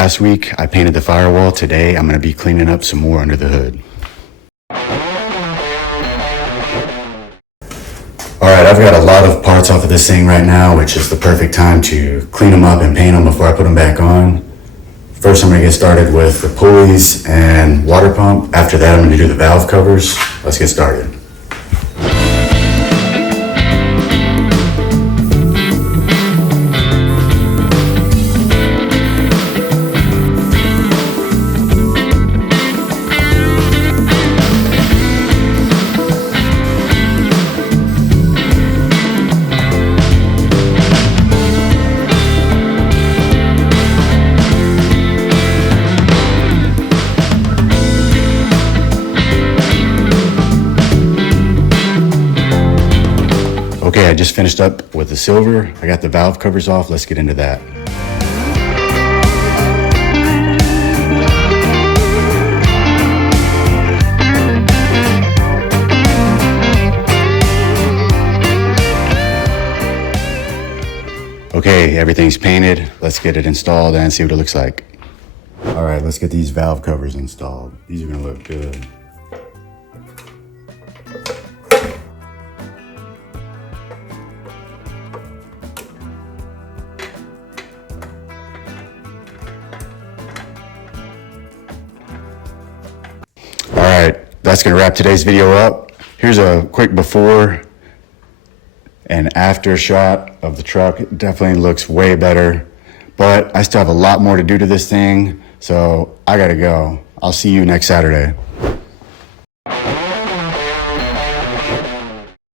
last week I painted the firewall. Today I'm going to be cleaning up some more under the hood. Alright, I've got a lot of parts off of this thing right now, which is the perfect time to clean them up and paint them before I put them back on. First I'm going to get started with the pulleys and water pump. After that I'm going to do the valve covers. Let's get started. Okay, I just finished up with the silver. I got the valve covers off. Let's get into that. Okay, everything's painted. Let's get it installed and see what it looks like. All right, let's get these valve covers installed. These are gonna look good. Alright, that's going to wrap today's video up. Here's a quick before and after shot of the truck. It definitely looks way better, but I still have a lot more to do to this thing, so I gotta go. I'll see you next Saturday.